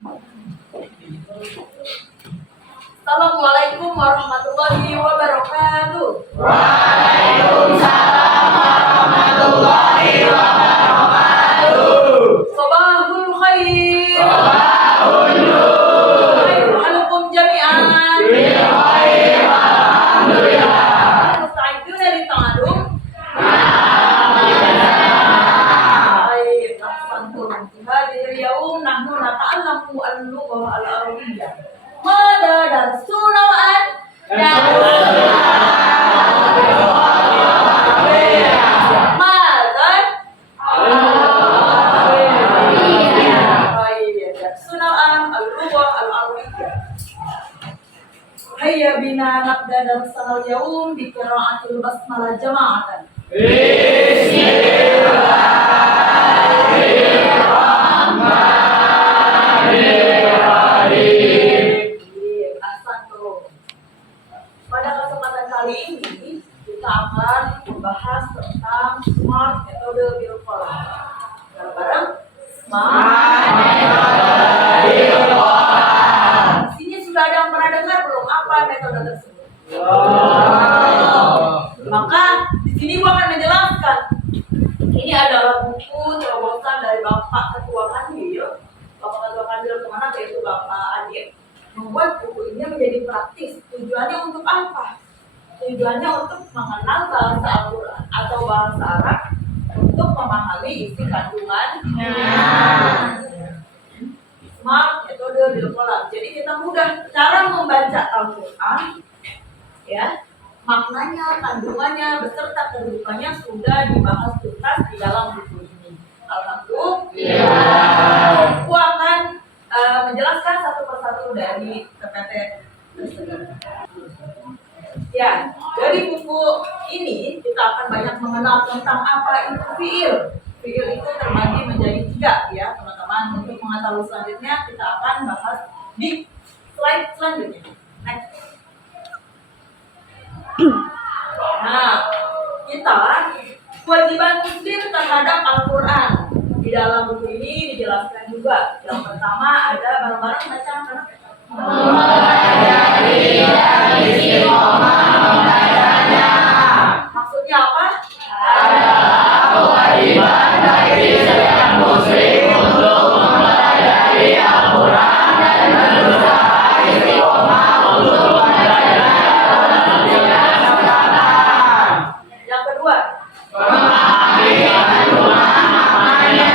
Assalamualaikum warahmatullahi wabarakatuh. Waalaikumsalam warahmatullahi wabarakatuh. Sabahul khair. Sabahul nur. Khair halukum jami'an. Bil khair alhamdulillah. Musta'iduna li ta'adum. Baik, ahsantum. Hadhil yaum nahnu nata'allamu al-lughah al-arabiyyah. Mada dan sunawaan dan Hayya bina nabda darsana al-yawm bi qira'atil basmalah jama'atan. Ahsantum. Pada kesempatan kali ini kita akan membahas tentang smart metode bil qalam. Bareng-bareng smart metode bil qalam. Di sini sudah ada yang pernah dengar belum apa metode tersebut? Maka di sini gua akan menjelaskan. Ini adalah buku terobosan dari Bapak Ketua Kandil. Bapak Ketua Kandil kemana? Yaitu Bapak Adib. Membuat buku ini menjadi praktis. Tujuannya untuk apa? Tujuannya untuk mengenal bahasa Al-Quran atau bahasa Arab untuk memahami isi kandungannya. Smart metode bil qalam. Jadi kita mudah cara membaca Al-Quran, ya, maknanya, kandungannya, beserta kedudukannya sudah dibahas tuntas di dalam buku ini. Alhamdulillah. Aku akan menjelaskan satu persatu dari PPT tersebut. Ya, dari buku ini kita akan banyak mengenal tentang apa itu fiil. Fiil itu terbagi menjadi 3 ya, teman-teman. Untuk mengetahui selanjutnya kita akan bahas di slide selanjutnya. Next. Nah, kita kewajiban muslim terhadap Al-Quran. Di dalam buku ini dijelaskan juga. Yang pertama ada bareng-bareng baca anak. Maksudnya apa? Ada kewajiban bagi setiap muslim untuk mempelajari Al-Quran dan berusaha istiqomah untuk mempelajari. Yang kedua, Memahami kandungan maknanya.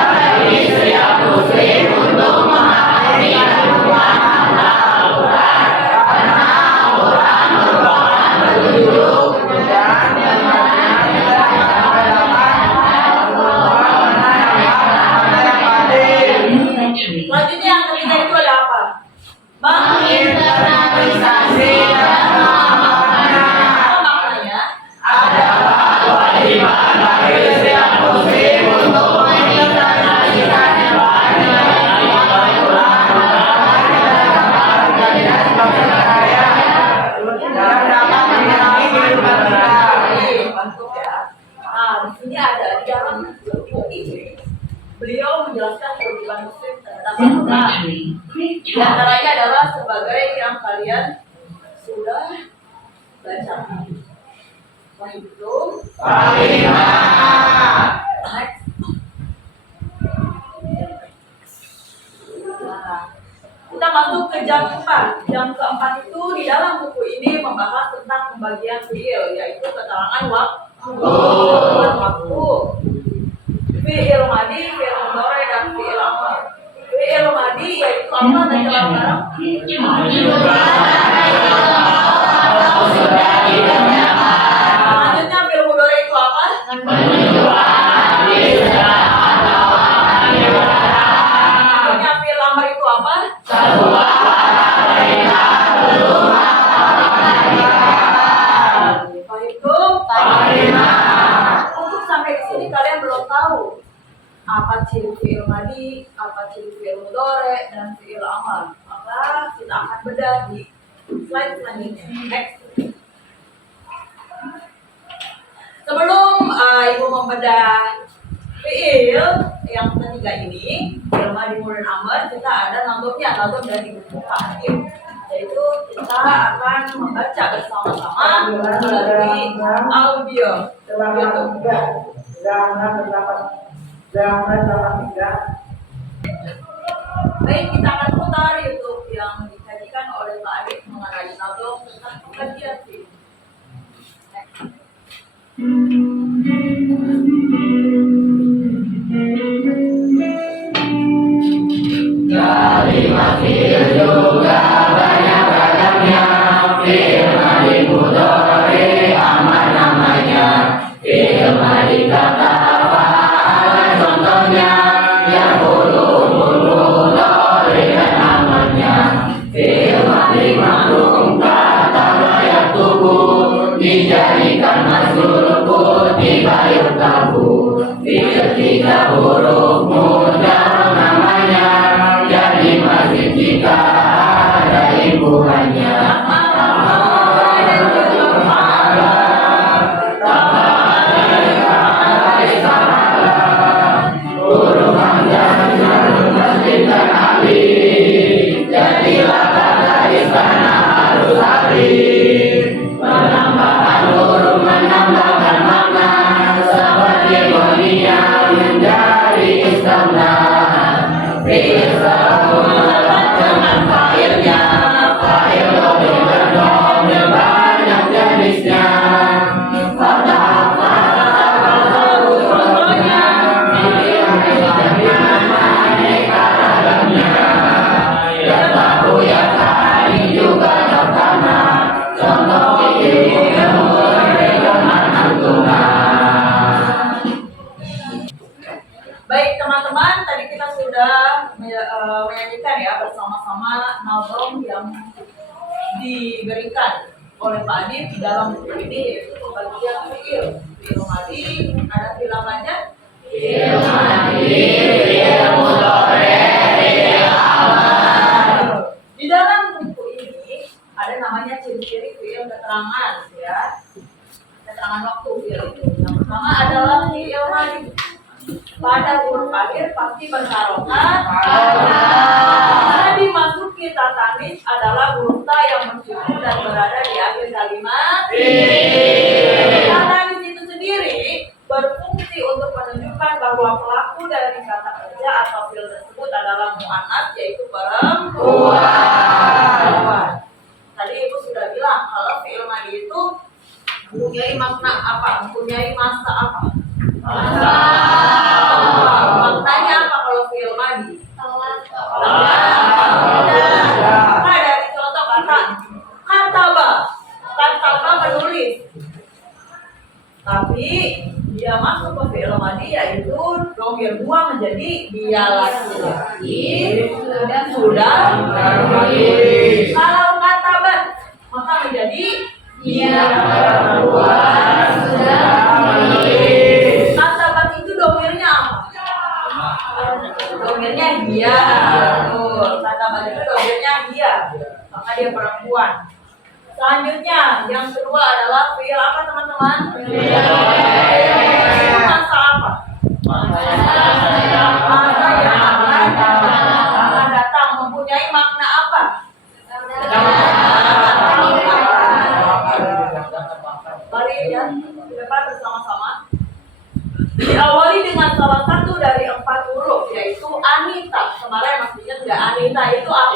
Bagi setiap muslim untuk memahami kandungan makna Al-Quran, karena Al-Quran merupakan petunjuk dan selanjutnya yang ketiga itu ada apa? menginternalisasi dan memahamkannya Apa maknanya? adalah kewajiban bagi setiap muslim untuk menginternalisasikan bahan dari Al-Quran dan percaya dan dapat mengenali kehidupan kita. Mantap ya. Nah, di sini ada di dalam buku ini beliau menjelaskan kewajiban muslim terhadap Al-Quran. Di antaranya adalah sebagai yang kalian sudah baca. Wahidum. Next. Nah, kita masuk ke jam 4. Jam keempat itu di dalam buku ini membahas tentang pembagian fiil, yaitu keterangan waktu. Fiil madi, fiil mudhari, dan fiil amr. Fiil madi yaitu apa dan dalam barang? Selanjutnya fiil mudhari itu apa? Selanjutnya fiil amr itu apa? Untuk sampai di sini kalian belum tahu apa ciri fiil madi, apa ciri fiil mudhari, dan fiil amr. Maka kita akan bedah di slide selanjutnya. Next. Sebelum Ibu membedah Fiil yang ketiga ini, fiil madi mudhari amr, kita ada nazamnya, nazam dari buku Pak Adib. Yaitu kita akan membaca bersama-sama melalui audio. Baik, kita akan putar YouTube yang disajikan oleh Pak Adib mengenai nazam tentang pembagian fiil. Kalimat fiil juga banyak ragamnya. Fiil madi mudhari amar namanya. Fiil madi kata fa'ala contohnya. Yaqulu mudhari dan amarnya. Fiil madi ma'lum kata yaktubu. Dijadikan mazhur kutiba yuktabu. Fiil 3 huruf mudhari namanya. Jadi masih jika ada imbuhannya. Huruf hamzah harus masjid dan alif. Jadilah kata istana harus alif. Menambahkan huruf menambahkan makna. Seperti dunia menjadi istana. Fiil dengan failnya, fail lebih berdomir banyak jenisnya. Fathah contohnya, aneka ragamnya. Ya tahu ya tadi juga terkena. Contoh fiil dengan antungan. Baik teman-teman, tadi kita sudah menyanyikan ya bersama-sama nazam yang diberikan oleh Pak Adib di dalam buku ini, yaitu pembagian fiil. Fiil madi, ada fiil apanya? Fiil madi, fiil mudhari, fiil amar. Di dalam buku ini ada namanya ciri-ciri fiil keterangan ya. Keterangan waktu fiil itu. Yang pertama adalah fiil madi. Pada huruf akhir pasti berharokat. Karena dimasuki tatanis adalah huruf ta yang mencukup dan berada di akhir kalimat. Tatanis itu sendiri berfungsi untuk menunjukkan bahwa pelaku dari kata kerja atau fiil tersebut adalah muannats, yaitu perempuan. Tadi Ibu sudah bilang kalau fiil madi itu mempunyai makna apa? Mempunyai masa apa? Maknanya apa kalau fiil madi? Nah, dari contoh kata kataba menulis. Tapi dia masuk ke fiil madi, yaitu domir dua menjadi dia laki-laki sudah menulis. Kalau katabat maka menjadi dia perempuan sudah menulis. Katabat itu domirnya apa? Domirnya dia. Katabat itu domirnya dia, maka dia perempuan. Selanjutnya, yang kedua adalah fiil apa teman-teman? Itu masa apa? Masa yang akan datang, mempunyai makna apa? Mari ya, di depan bersama-sama. Diawali dengan salah satu dari 4 huruf, yaitu Anita. Kemarin maksudnya enggak Anita itu apa?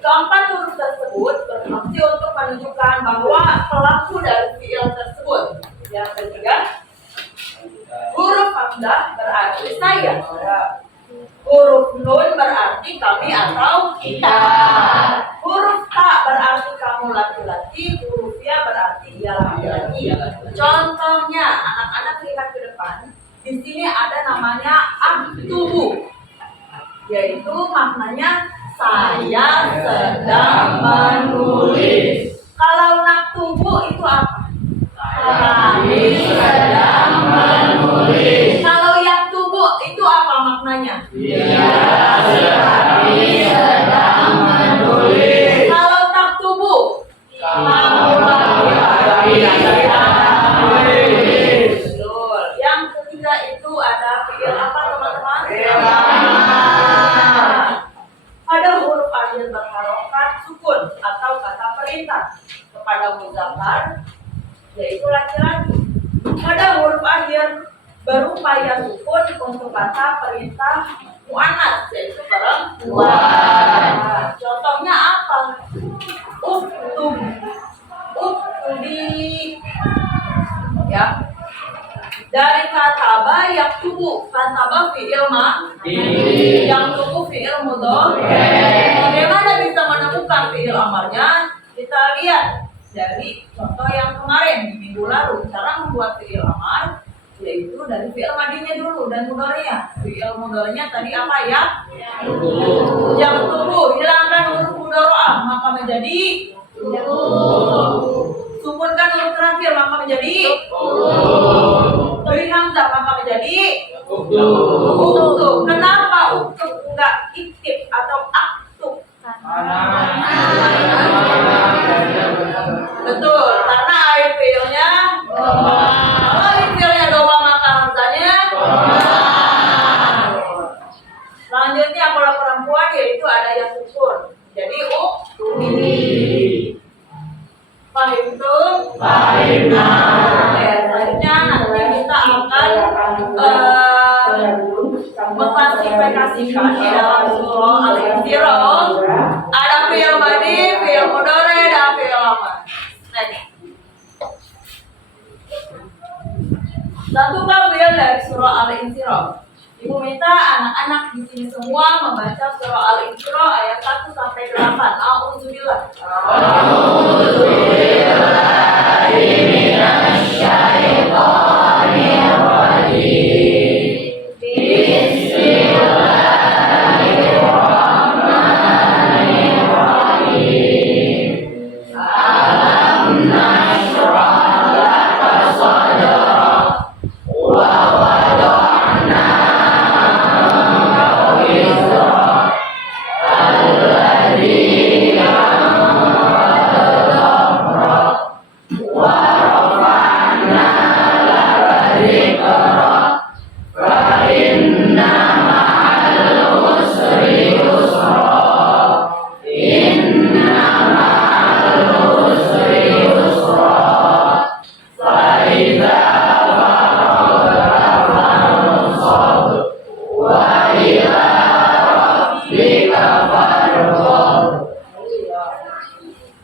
Keempat huruf tersebut berfungsi untuk menunjukkan bahwa pelaku dari fiil tersebut. Yang ketiga, huruf hamzah berarti saya. Huruf nun berarti kami atau kita. Huruf ta berarti kamu laki-laki. Huruf ya berarti dia laki-laki. Contohnya, anak-anak lihat ke depan. Di sini ada namanya aktubu, yaitu maknanya saya sedang menulis. Kalau naktubu itu apa? Kami sedang menulis. Kalau yaktubu itu apa maknanya? Kami sedang menulis. Kalau taktubu, kamu laki-laki yaitu laki-laki. Pada huruf akhir berupa ya sukun untuk kata perintah muannas, yaitu perempuan. Contohnya apa? Uktub, uktubi, ya. Dari kataba yaktubu, kataba fi'il madi, yaktubu fi'il mudhari. Bagaimana bisa menemukan fi'il amarnya? Kita lihat dari contoh yang kemarin di minggu lalu. Cara membuat fi'il amar yaitu dari fi'il madinya dulu dan mudhari'nya. Fi'il mudhari'nya tadi apa ya? Yaktubu, hilangkan huruf mudhari'ah maka menjadi sukunkan huruf terakhir maka menjadi beri hamzah maka menjadi uktub. Kenapa uktub enggak iktib atau aktub? Betul, karena air fiilnya kalau air fiilnya doma maka hamzahnya. Selanjutnya kalau perempuan yaitu ada yang sukun. Jadi uktubi. Paham itu? Fahimna. Oke, selanjutnya nanti kita akan mengklasifikasikan di dalam surah Al-Insyirah ada fi'il madi, fi'il mudhari, dan fi'il amar. Next. Satu fi'il dari surah Al-Insyirah. Ibu minta anak-anak di sini semua membaca surah Al-Insyirah ayat 1 sampai 8. A'udzubillah.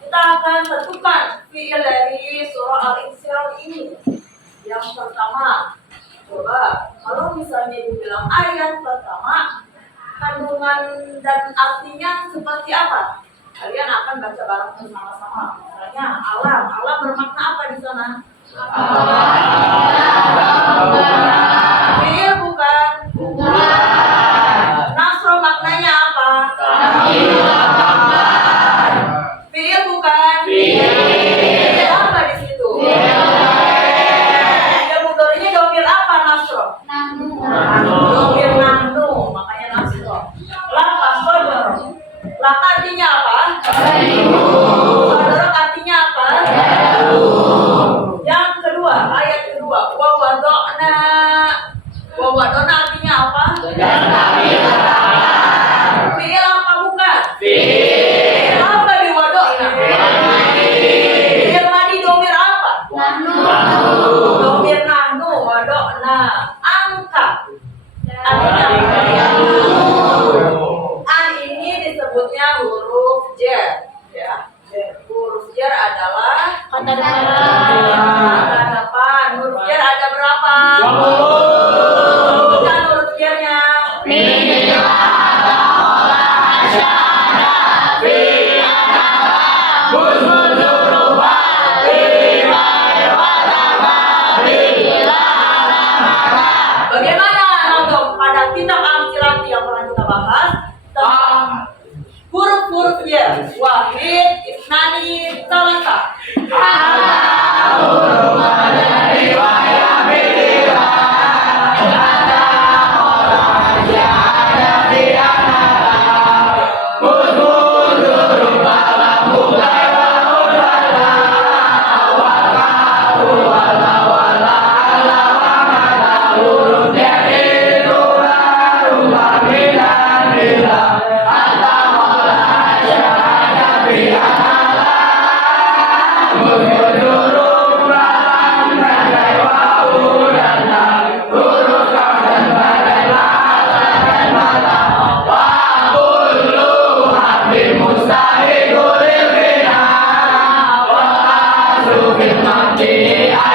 Kita akan tentukan fi'il dari surah Al-Insyirah ini. Yang pertama, coba kalau misalnya dibilang ayat pertama, kandungan dan artinya seperti apa? Kalian akan baca bareng bersama-sama. Misalnya alam, alam bermakna apa di sana? Fi'il bukan? Nasro maknanya apa? Fi'il bukan? Fi'il apa di situ? Fi'il mudhari'nya domir apa Nasro? Domir nahnu, makanya Nasro. Laka sodor. Laka artinya apa? Sodor artinya apa? Yang kedua,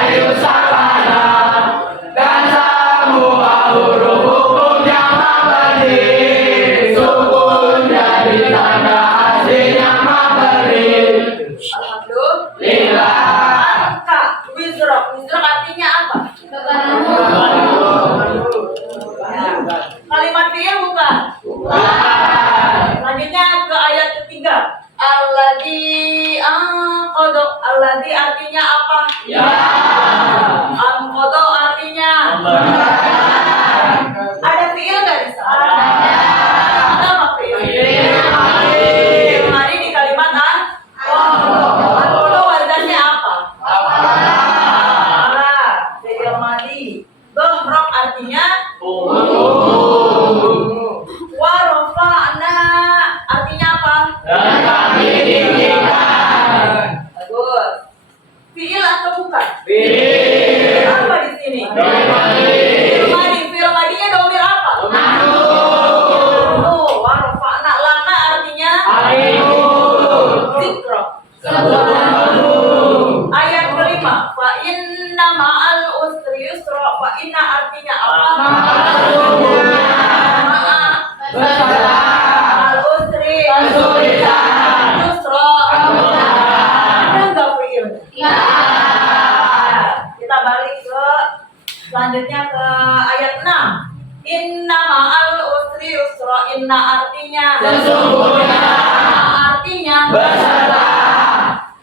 Hayu Sabana dan semua huruf hukumnya memberi sukun jadi tanda aslinya memberi. Alhamdulillah. Angka wizrok artinya apa? Kalimat fi'il bukan? Selanjutnya ke ayat ketiga. Alladzi anqadha. Alladzi artinya apa? Ya. Anqadha artinya ada fi'il nggak di sana? Ada apa fi'il? Fi'il madi di kalimat anqadha wazannya apa? Fi'il madi. Dhahrab artinya warofa'na artinya apa? Dan kami tinggikan. Bagus. Fi'il atau bukan? Fi'il. Apa di sini? Domir madi. Fi'il madinya domir apa? Warofa'na lana artinya zikra. Ayat kelima. Fa inna ma'al usri yusra. Fa inna artinya apa? Al usri yusra. Ada nggak fi'il? Kita balik ke selanjutnya ke ayat 6. Inna ma'al usri yusra. Inna artinya Sesungguhnya. Artinya Beserta.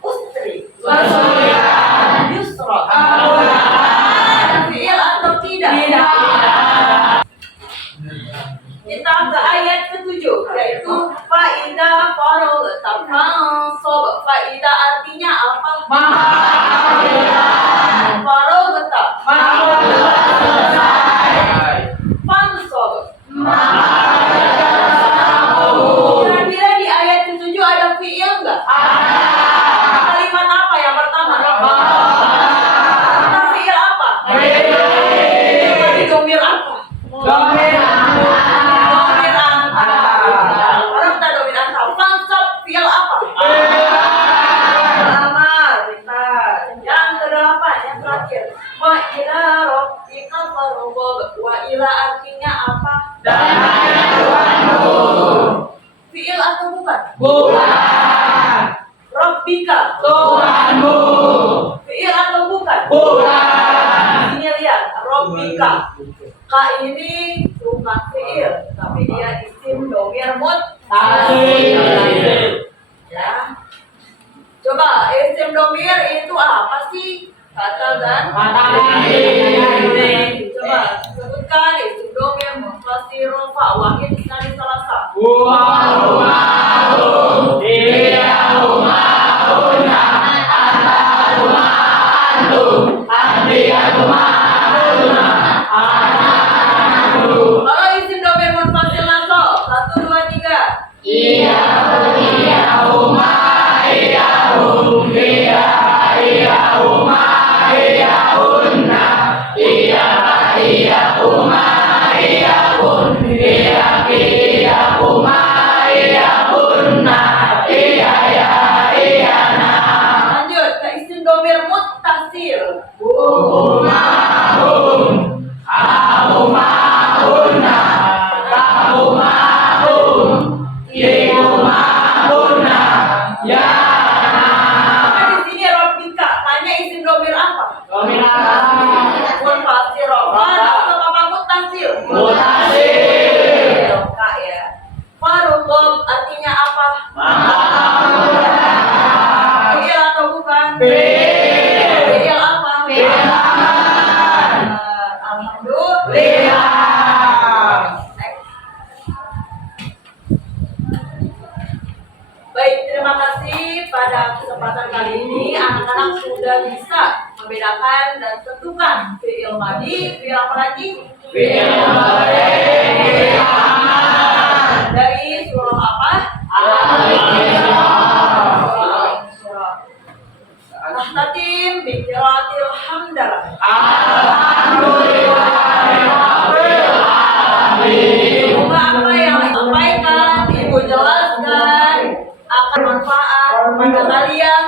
usri Kesulitan. yusra. Ada fi'il atau tidak? Kita ke ayat ke-7 yaitu faida faragta fansab. Faida artinya apa? Faragta fansab. Kira-kira di ayat ke-7 ada fi'il enggak? Kalimat apa yang pertama? Fi'il apa? Tadi domir apa? Domir anta. Faragta domir anta. Fansab fi'il apa? Amar. Yang ke-8, yang terakhir. Wa ila rabbika farghab. Wa ila artinya apa? Dan hanya Tuhanmu. Fi'il atau bukan? Bukan. Rabbika. Tuhanmu. Fi'il atau bukan? Bukan. Ini lihat, Rabbika. Ka ini bukan fi'il, tapi dia isim domir Tasir. ya. Coba isim domir itu apa sih? Katakan. Coba sebutkan isim domir mufassir rafa wahid sekali salasa. Wa'alumahum. Iyahumahuna. Antarumahum. Antiyatumahuna. Anahnu. Kalau isim domir mufassir nasab 1, 2, 3. Iyahum. Iyahumah. Iyahum. Iyahumah. Iyahunna. Iyahumah. Iyahun. Iyahumah. Iyahunna. Iyana. Lanjut ke isim domir muttasil. Umahum. Ahumahunna. Tahumahum. Yumahunna. Yana. Di sini Rabbika, tanya isim domir apa? Dominasi. Mufassir rafa atau apa muttasil? Mutasir. Kak ya. Farghab artinya apa? Fi'il atau bukan? Fi'il apa? Alhamdulillah. Next. Baik, terima kasih pada kesempatan kali ini anak-anak sudah bisa membedakan dan tentukan fi'il madi, fi'il apa lagi? Fi'il madi. Dari surah apa? Al-Isra. Nastatim bi qiraatil hamdalah. Semoga apa yang disampaikan, Ibu jelaskan akan manfaat pada kalian